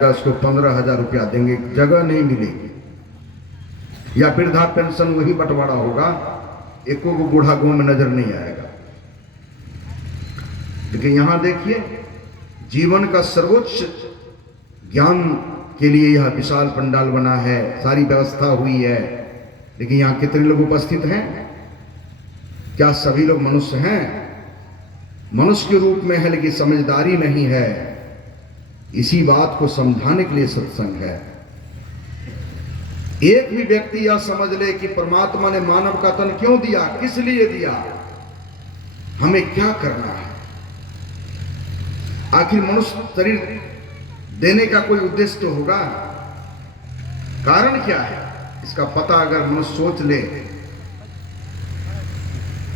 उसको 15,000 रुपया देंगे, जगह नहीं मिलेगी, या वृद्धा पेंशन वही बंटवारा होगा, एको को बूढ़ा गांव में नजर नहीं आएगा। लेकिन यहां देखिए, जीवन का सर्वोच्च ज्ञान के लिए यह विशाल पंडाल बना है, सारी व्यवस्था हुई है, लेकिन यहां कितने लोग उपस्थित हैं? क्या सभी लोग मनुष्य हैं? मनुष्य के रूप में है, लेकिन समझदारी नहीं है। इसी बात को समझाने के लिए सत्संग है। एक भी व्यक्ति यह समझ ले कि परमात्मा ने मानव का तन क्यों दिया, किस लिए दिया, हमें क्या करना है, आखिर मनुष्य शरीर देने का कोई उद्देश्य तो होगा, कारण क्या है, इसका पता अगर मनुष्य सोच ले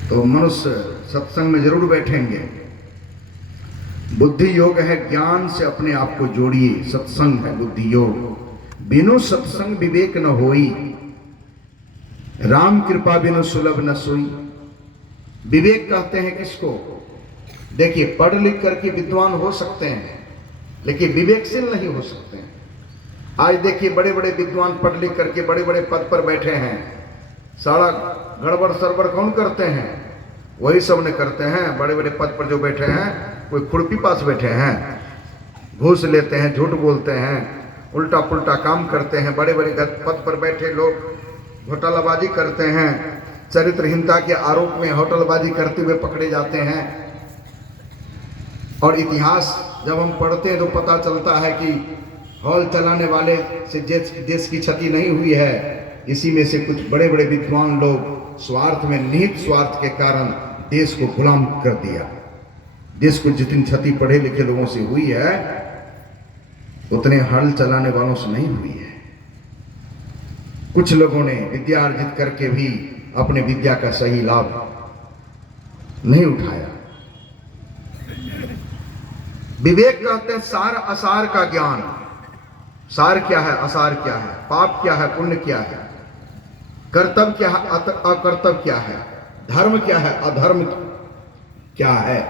तो मनुष्य सत्संग में जरूर बैठेंगे। बुद्धि योग है, ज्ञान से अपने आप को जोड़िए, सत्संग है बुद्धि योग। बिनु सत्संग विवेक न होई, राम कृपा बिनु सुलभ न सोई। विवेक कहते हैं किसको? देखिए, पढ़ लिख करके विद्वान हो सकते हैं, लेकिन विवेकशील नहीं हो सकते हैं। आज देखिए, बड़े बड़े विद्वान पढ़ लिख करके बड़े बड़े पद पर बैठे हैं, सारा गड़बड़ सरबड़ कौन करते हैं? वही सब ने करते हैं। बड़े बड़े पद पर जो बैठे हैं, कोई खुरपी पास बैठे हैं, घूस लेते हैं, झूठ बोलते हैं, उल्टा पुल्टा काम करते हैं। बड़े बड़े पद पर बैठे लोग घोटालाबाजी करते हैं, चरित्रहीनता के आरोप में होटलबाजी करते हुए पकड़े जाते हैं। और इतिहास जब हम पढ़ते हैं तो पता चलता है कि हॉल चलाने वाले से देश की क्षति नहीं हुई है। इसी में से कुछ बड़े बड़े विद्वान लोग स्वार्थ में, निहित स्वार्थ के कारण देश को गुलाम कर दिया। देश को जितनी क्षति पढ़े लिखे लोगों से हुई है, उतने हल चलाने वालों से नहीं हुई है। कुछ लोगों ने विद्या अर्जित करके भी अपने विद्या का सही लाभ नहीं उठाया। विवेक कहते हैं सार असार का ज्ञान। सार क्या है, असार क्या है, पाप क्या है, पुण्य क्या है, कर्तव्य क्या है, अकर्तव्य क्या है, धर्म क्या है, अधर्म क्या है,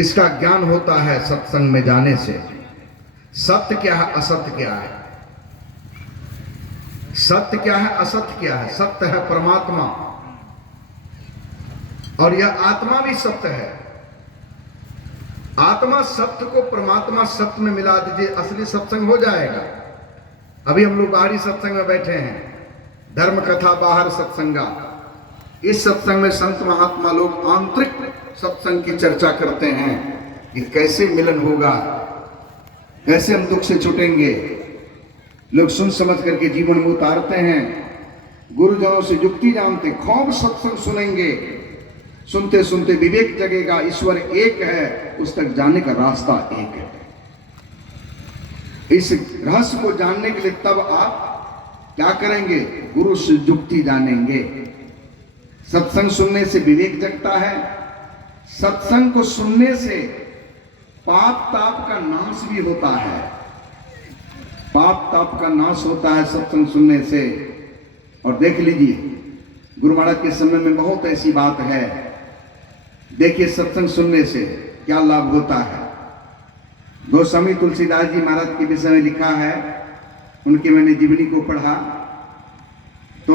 इसका ज्ञान होता है सत्संग में जाने से। सत्य क्या है, असत्य क्या है, सत्य क्या है, असत्य क्या है। सत्य है परमात्मा, और यह आत्मा भी सत्य है। आत्मा सत्य को परमात्मा सत्य में मिला दीजिए, असली सत्संग हो जाएगा। अभी हम लोग बाहरी सत्संग में बैठे हैं, धर्म कथा बाहर सत्संगा। इस सत्संग में संत महात्मा लोग आंतरिक सत्संग की चर्चा करते हैं कि कैसे मिलन होगा, कैसे हम दुख से छूटेंगे। लोग सुन समझ करके जीवन में उतारते हैं, गुरुजनों से युक्ति जानते, खूब सत्संग सुनेंगे। सुनते सुनते विवेक जगेगा, ईश्वर एक है, उस तक जाने का रास्ता एक है। इस रहस्य को जानने के लिए तब आप क्या करेंगे? गुरु से युक्ति जानेंगे। सत्संग सुनने से विवेक जगता है। सत्संग को सुनने से पाप ताप का नाश भी होता है। पाप ताप का नाश होता है सत्संग सुनने से। और देख लीजिए, गुरु महाराज के समय में बहुत ऐसी बात है। देखिए, सत्संग सुनने से क्या लाभ होता है। गोस्वामी तुलसीदास जी महाराज के विषय में लिखा है, उनके मैंने जीवनी को पढ़ा, तो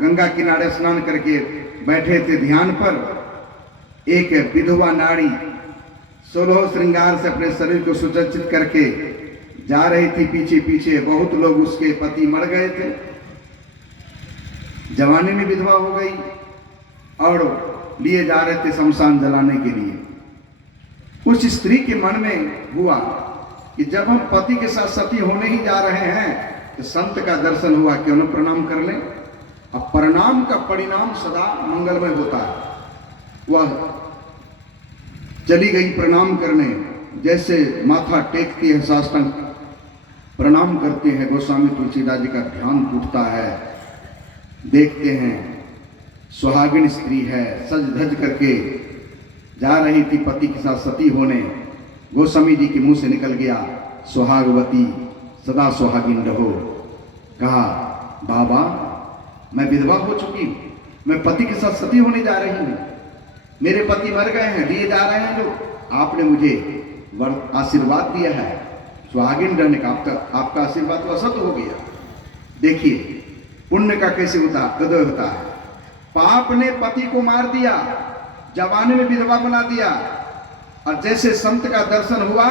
गंगा किनारे स्नान करके बैठे थे ध्यान पर। एक विधवा नारी 16 श्रृंगार से अपने शरीर को सुसज्जित करके जा रही थी, पीछे पीछे बहुत लोग, उसके पति मर गए थे, जवानी में विधवा हो गई, और लिए जा रहे थे शमशान जलाने के लिए। उस स्त्री के मन में हुआ कि जब हम पति के साथ सती होने ही जा रहे हैं, तो संत का दर्शन हुआ, क्यों न प्रणाम कर लें। अब प्रणाम का परिणाम सदा मंगलमय होता है। वह चली गई प्रणाम करने, जैसे माथा टेकती है, साष्टांग प्रणाम करते हैं, गोस्वामी तुलसीदास जी का ध्यान टूटता है। देखते हैं सुहागिन स्त्री है, सज धज करके जा रही थी पति के साथ सती होने। गोस्वामी जी के मुंह से निकल गया, सुहागवती सदा सुहागिन रहो। कहा, बाबा मैं विधवा हो चुकी हूं, मैं पति के साथ सती होने जा रही हूं, मेरे पति मर गए हैं, लिए जा रहे हैं लोग, आपने मुझे आशीर्वाद दिया है सुहागिन रहने का आपका आशीर्वाद तो असत हो गया। देखिए पुण्य का कैसे उदय होता है। पाप ने पति को मार दिया, जवानी में विधवा बना दिया, और जैसे संत का दर्शन हुआ,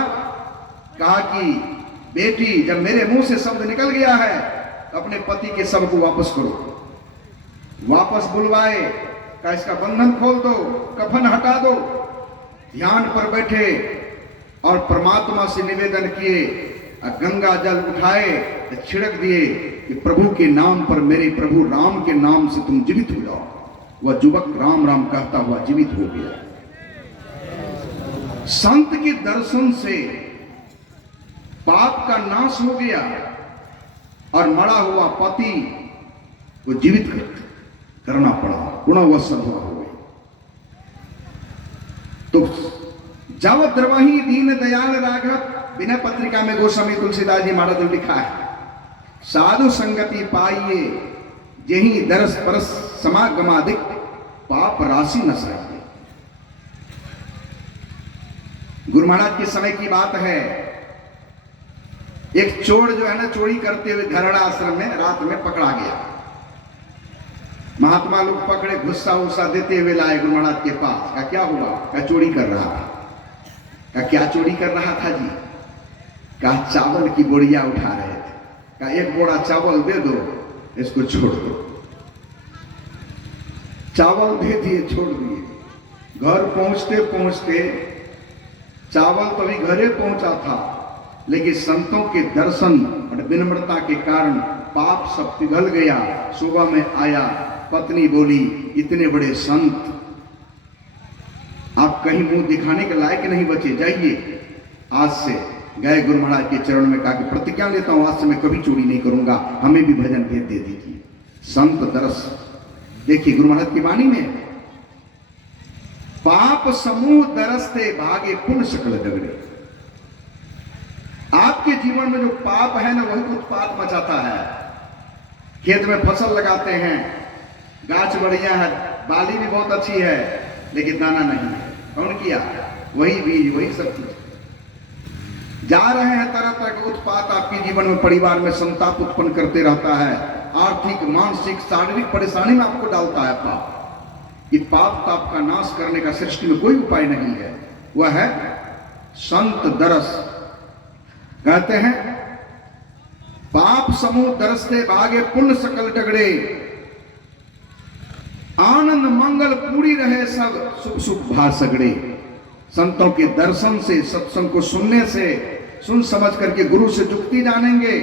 कहा कि बेटी जब मेरे मुंह से शब्द निकल गया है तो अपने पति के शव को वापस करो। वापस बुलवाए, का इसका बंधन खोल दो, कफन हटा दो। ध्यान पर बैठे और परमात्मा से निवेदन किए, गंगा जल उठाए, छिड़क दिए कि प्रभु के नाम पर, मेरे प्रभु राम के नाम से तुम जीवित हो जाओ। वह युवक राम राम कहता हुआ जीवित हो गया। संत के दर्शन से पाप का नाश हो गया और मरा हुआ पति को जीवित करना पड़ा, पुनः संभव हो गई। तो जब द्रवही दीन दयाल राघव, विनय पत्रिका में गोस्वामी तुलसीदास जी महाराज ने लिखा है, साधु संगति पाइए यही दरस परस समागमादिक, पाप राशि न सहिए। गुरु महाराज के समय की बात है, एक चोर जो है ना, चोरी करते हुए धरणा आश्रम में रात में पकड़ा गया। महात्मा लोग पकड़े, गुस्सा उस्सा देते हुए लाए गुरु महाराज के पास। का क्या हुआ? का चोरी कर रहा था। का क्या चोरी कर रहा था जी? का चावल की बोरिया उठा रहे थे। का एक बोरा चावल दे दो, इसको छोड़ दो। चावल दे दिए, छोड़ दिए। घर पहुंचते पहुंचते चावल तो अभी घरे पहुंचा था, लेकिन संतों के दर्शन और विनम्रता के कारण पाप सब पिघल गया। सुबह में आया, पत्नी बोली, इतने बड़े संत आप कहीं मुंह दिखाने के लायक नहीं बचे, जाइए। आज से गए गुरु महाराज के चरण में, कहा कि प्रतिज्ञा लेता हूं आज से मैं कभी चोरी नहीं करूंगा, हमें भी भजन भेद दे दीजिए। संत दरस देखिए गुरु महाराज की वाणी में, पाप समूह दरसते भागे पुण्य सकल डगरे। आपके जीवन में जो पाप है ना, वही उत्पात मचाता है। खेत में फसल लगाते हैं, गाछ बढ़िया है, बाली भी बहुत अच्छी है, लेकिन दाना नहीं है। कौन किया? वही बीज, वही सब कुछ। जा रहे हैं, तरह तरह का उत्पात आपके जीवन में, परिवार में संताप उत्पन्न करते रहता है। आर्थिक, मानसिक, शारीरिक परेशानी में आपको डालता है पाप। ये पाप ताप का नाश करने का सृष्टि में कोई उपाय नहीं है, वह है संत दरस। कहते हैं पाप समूह दरसते भागे पुण्य सकल टगड़े, आनंद मंगल पूरी रहे सब सुख सुख भार सगड़े। संतों के दर्शन से, सत्संग को सुनने से, सुन समझ करके गुरु से जुक्ति जानेंगे,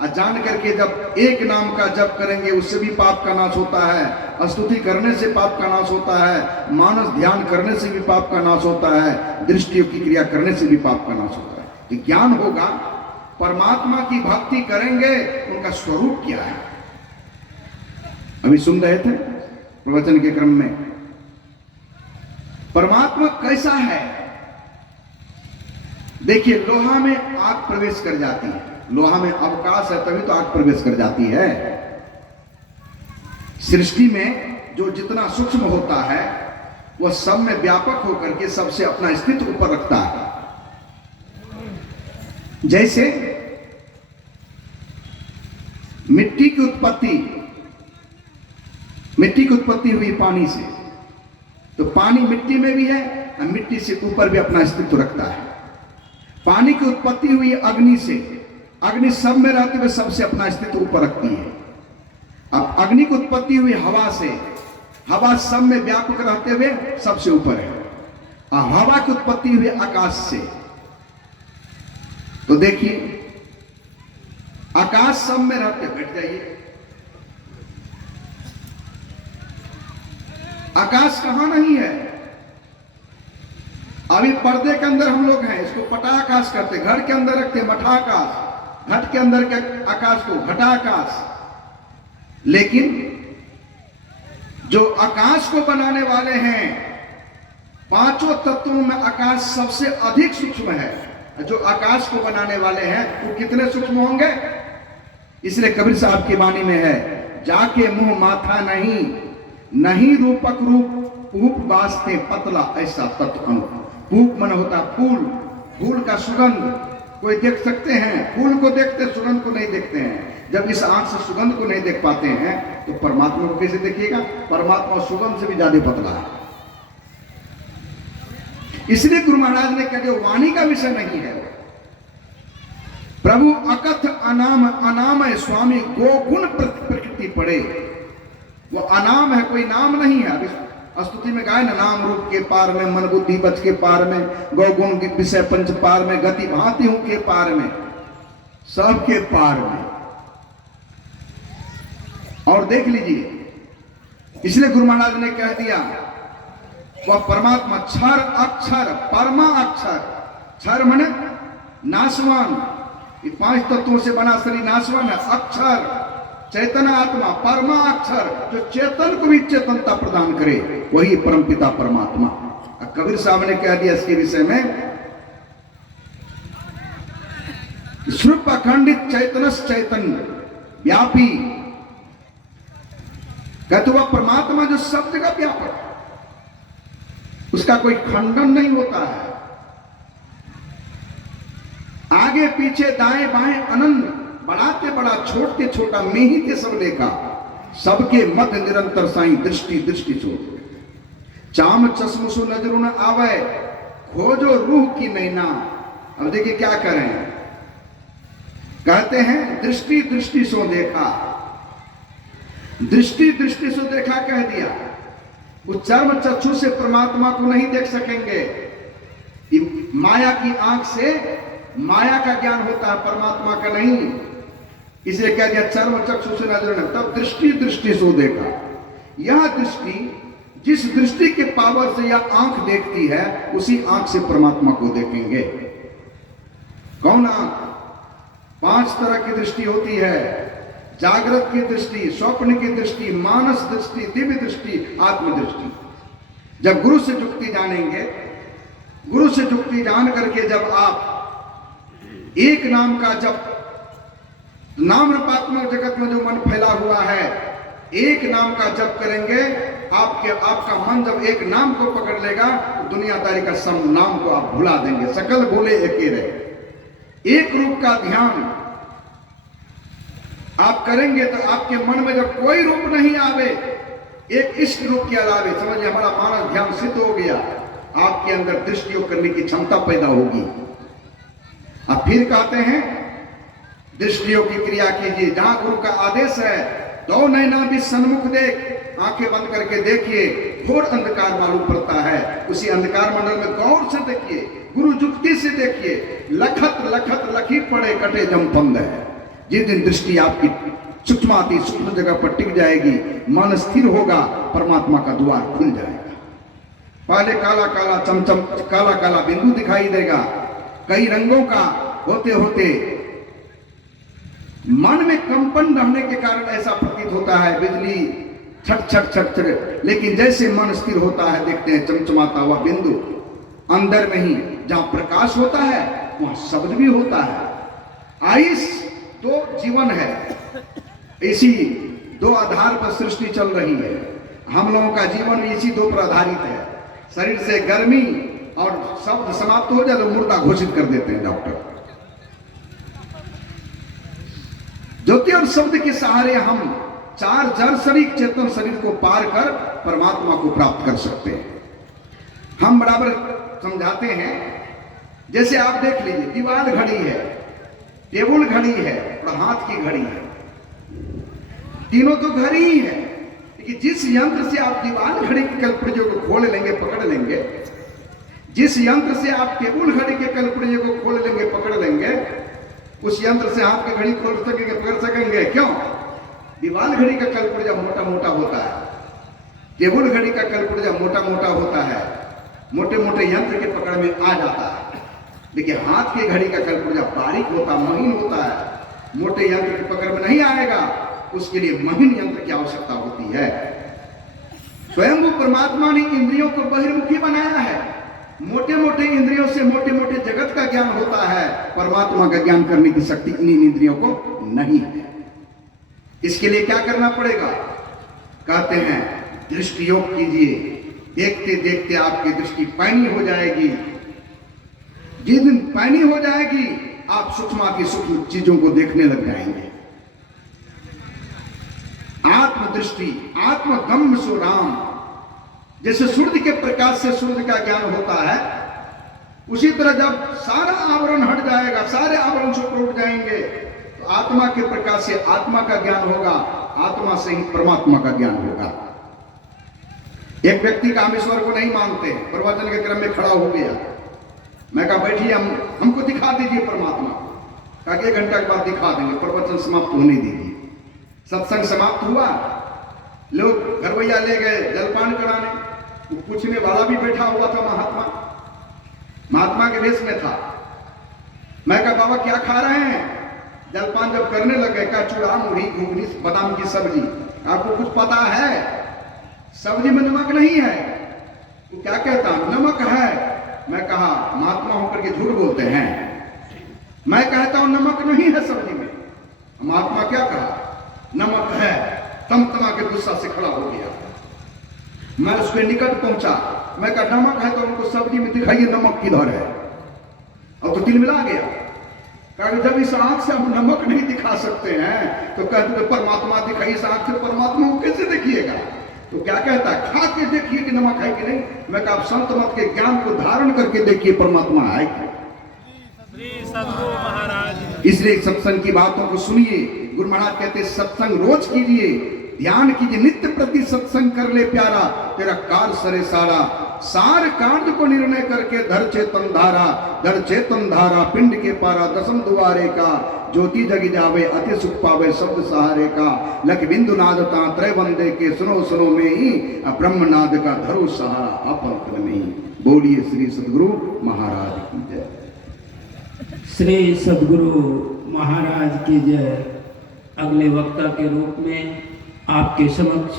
और जान करके जब एक नाम का जप करेंगे, उससे भी पाप का नाश होता है। स्तुति करने से पाप का नाश होता है। मानस ध्यान करने से भी पाप का नाश होता है। दृष्टियों की क्रिया करने से भी पाप का नाश होता है। तो ज्ञान होगा, परमात्मा की भक्ति करेंगे, उनका स्वरूप क्या है। अभी सुन रहे थे प्रवचन के क्रम में, परमात्मा कैसा है। देखिए लोहा में आग प्रवेश कर जाती है, लोहा में अवकाश है तभी तो आग प्रवेश कर जाती है। सृष्टि में जो जितना सूक्ष्म होता है, वह सब में व्यापक होकर के सबसे अपना अस्तित्व ऊपर रखता है। जैसे मिट्टी की उत्पत्ति हुई पानी से, तो पानी मिट्टी में भी है और मिट्टी से ऊपर भी अपना अस्तित्व रखता है। पानी की उत्पत्ति हुई अग्नि से, अग्नि सब में रहते हुए सबसे अपना अस्तित्व ऊपर रखती है। अब अग्नि की उत्पत्ति हुई हवा से, हवा सब में व्यापक रहते हुए सबसे ऊपर है। और हवा की उत्पत्ति हुई आकाश से, तो देखिए आकाश सब में रहते, बैठ जाइए, आकाश कहां नहीं है। अभी पर्दे के अंदर हम लोग हैं, इसको पटाकाश करते, घर के अंदर रखते मठाकाश, घट के अंदर के आकाश को घटाकाश। लेकिन जो आकाश को बनाने वाले हैं, पांचों तत्वों में आकाश सबसे अधिक सूक्ष्म है। जो आकाश को बनाने वाले हैं वो कितने सूक्ष्म होंगे। इसलिए कबीर साहब की वाणी में है, जाके मुंह माथा नहीं, नहीं रूपक रूप, पूप वास्ते पतला ऐसा तत्व अनु। पूप मन होता फूल, फूल का सुगंध, कोई देख सकते हैं, फूल को देखते सुगंध को नहीं देखते हैं। जब इस आंख से सुगंध को नहीं देख पाते हैं तो परमात्मा को कैसे देखिएगा? परमात्मा सुगंध से भी ज्यादा पतला है। इसलिए गुरु महाराज ने कहा वाणी का विषय नहीं है। प्रभु अकथ अनाम, अनाम है स्वामी गोगुण प्रकृति पड़े। वो अनाम है, कोई नाम नहीं है। स्तुति में गाय ना, नाम रूप के पार में, मन बुद्धि बच के पार में, गौगुण विषय पंच पार में, गति भांति हूं के पार में, सबके पार में। और देख लीजिए, इसलिए गुरु महाराज ने कह दिया वह परमात्मा क्षर अक्षर परमा अक्षर। क्षर माने नाशवान, ये 5 तत्वों से बना शरीर नाशवान है। अक्षर चैतन आत्मा, परमा अक्षर जो चेतन को भी चेतनता प्रदान करे, वही परमपिता परमात्मा। कबीर साहब ने कह दिया इसके विषय में, स्वरूप अखंडित चैतनस चैतन्य व्यापी। कहते वह परमात्मा जो सब जगह व्यापक, उसका कोई खंडन नहीं होता है। आगे पीछे दाएं बाएं अनंत, बढ़ाते बड़ा छोड़ते छोटा, में ही ते सब देखा, सबके मध्य निरंतर साई दृष्टि दृष्टि छोड़। चाम चश्म सो नजरों न आवे, खोजो रूह की नैना। अब देखिए क्या करें, कहते हैं दृष्टि दृष्टि सो देखा, दृष्टि दृष्टि सो देखा कह दिया। उस चर्म चक्षु से परमात्मा को नहीं देख सकेंगे। माया की आंख से माया का ज्ञान होता है, परमात्मा का नहीं। इसे कह दिया चर्म चक्षु से नजर, तब दृष्टि दृष्टि सो देखा। यह दृष्टि, जिस दृष्टि के पावर से यह आंख देखती है, उसी आंख से परमात्मा को देखेंगे। कौन आंख? 5 तरह की दृष्टि होती है, जागृत की दृष्टि, स्वप्न की दृष्टि, मानस दृष्टि, दिव्य दृष्टि, आत्मदृष्टि। जब गुरु से जुक्ति जानेंगे, गुरु से जुक्ति जान करके जब आप एक नाम का, जब नाम रूपात्मक जगत में जो मन फैला हुआ है, एक नाम का जप करेंगे, आपका मन जब एक नाम को पकड़ लेगा, दुनियादारी का सब नाम को आप भुला देंगे। सकल भूले एके रहे। एक रूप का ध्यान आप करेंगे तो आपके मन में जब कोई रूप नहीं आवे, एक इष्ट रूप के अलावे, समझिए हमारा मानस ध्यान सिद्ध हो गया, आपके अंदर दृष्टियों करने की क्षमता पैदा होगी। अब फिर कहते हैं दृष्टियों की क्रिया कीजिए। जहां गुरु का आदेश है, दो नैना भी सन्मुख देख, आंखें बंद करके देखिए, घोर अंधकार मालूम पड़ता है। उसी अंधकार मंडल में गौर से देखिए, गुरु जुक्ति से देखिए, लखत लखत लखी पड़े कटे जमफंद है। जिस दिन दृष्टि आपकी सूक्ष्माति सूक्ष्म जगह पर टिक जाएगी, मन स्थिर होगा, परमात्मा का द्वार खुल जाएगा। पहले काला काला चमचम, काला काला बिंदु दिखाई देगा, कई रंगों का होते होते मन में कंपन रहने के कारण ऐसा प्रतीत होता है, बिजली छट छट छट छट। लेकिन जैसे मन स्थिर होता है, देखते हैं चमचमाता हुआ बिंदु, अंदर में ही जहां प्रकाश होता है वहां शब्द भी होता है। आयुष तो जीवन है, इसी 2 आधार पर सृष्टि चल रही है। हम लोगों का जीवन इसी 2 पर आधारित है। शरीर से गर्मी और शब्द समाप्त हो जाए तो मुर्दा घोषित कर देते हैं डॉक्टर। ज्योति और शब्द के सहारे हम 4 जड़ शरीर चेतन शरीर को पार कर परमात्मा को प्राप्त कर सकते हैं। हम बराबर समझाते हैं, जैसे आप देख लीजिए, दीवार घड़ी है, टेबल घड़ी है और हाथ की घड़ी है। तीनों तो घड़ी ही है, लेकिन जिस यंत्र से आप दीवार घड़ी के कलपुर्जे को खोल लेंगे, पकड़ लेंगे, जिस यंत्र से आप टेबल घड़ी के कलपुर्जे को खोल लेंगे, पकड़ लेंगे, उस यंत्र से हाथ की घड़ी खोल सकेंगे, पकड़ सकेंगे। क्यों? दीवार घड़ी का कलपुर्जा मोटा मोटा होता है, टेबल घड़ी का कलपुर्जा मोटा मोटा होता है, मोटे मोटे यंत्र के पकड़ में आ जाता है। देखिए हाथ की घड़ी का कलपुर्जा बारीक होता, महीन होता है, मोटे यंत्र के पकड़ में नहीं आएगा। उसके लिए महीन यंत्र की आवश्यकता होती है। स्वयं वो परमात्मा ने इंद्रियों को बहिर्मुखी बनाया है। मोटे मोटे इंद्रियों से मोटे मोटे जगत का ज्ञान होता है, परमात्मा का ज्ञान करने की शक्ति इन इंद्रियों को नहीं है। इसके लिए क्या करना पड़ेगा? कहते हैं दृष्टि योग कीजिए, देखते देखते आपकी दृष्टि पैनी हो जाएगी। जिस दिन पैनी हो जाएगी आप सूक्ष्म की सूक्ष्म चीजों को देखने लग जाएंगे। आत्मदृष्टि आत्मगम्य सो राम, जैसे सूर्य के प्रकाश से सूर्य का ज्ञान होता है, उसी तरह जब सारा आवरण हट जाएगा, सारे आवरण से टूट जाएंगे, तो आत्मा के प्रकाश से आत्मा का ज्ञान होगा, आत्मा से ही परमात्मा का ज्ञान होगा। एक व्यक्ति का हम ईश्वर को नहीं मानते, प्रवचन के क्रम में खड़ा हो गया, मैं कहा बैठिए, हमको दिखा दीजिए परमात्मा। कहा 1 घंटा के बाद दिखा देंगे, प्रवचन समाप्त होने दीजिए। सत्संग समाप्त हुआ, लोग घरवैया ले गए जलपान कराने, वो पूछने वाला भी बैठा हुआ था, महात्मा के वेश में था। मैं कहा बाबा क्या खा रहे हैं? जलपान जब करने लगे, कहा चूड़ा मुढ़ी घुगनी बादाम की सब्जी। आपको कुछ पता है सब्जी में नमक नहीं है? वो क्या कहता नमक है। मैं कहा महात्मा होकर के झूठ बोलते हैं, मैं कहता हूं नमक नहीं है सब्जी में। महात्मा क्या कहा नमक है, तमा के गुस्सा से खड़ा हो गया। मैं उसके निकट पहुंचा, मैं कहा नमक है तो उनको सब्जी में दिखाइए नमक किधर है। अब तो दिल मिला गया, कहा जब इस आंख से हम नमक नहीं दिखा सकते हैं तो कहते परमात्मा दिखाई, इस आंख से परमात्मा को कैसे देखिएगा? तो क्या कहता है खा के देखिए कि नमक है कि नहीं। मैं कहा आप संत मत के ज्ञान को धारण करके देखिए परमात्मा है कि। सद्गुरु महाराज इसलिए सत्संग की बातों को सुनिए। गुरु महाराज कहते सत्संग रोज कीजिए, ध्यान कीजिए, नित्य प्रति सत्संग कर ले प्यारा, तेरा कार सरे सारा। सार कार्य को निर्णय करके धर चेतन धारा, पिंड के पारा दसम दुआरे का, ज्योति जग जावे अति सुख पावे शब्द सहारे का। लख बिंदु नादता त्रय वंदे के सुनो में ही, ब्रह्म नाद का धरो सहारा अपन में ही। बोलिए श्री सद्गुरु महाराज की जय। श्री सद्गुरु महाराज की जय। अगले वक्ता के रूप में आपके समक्ष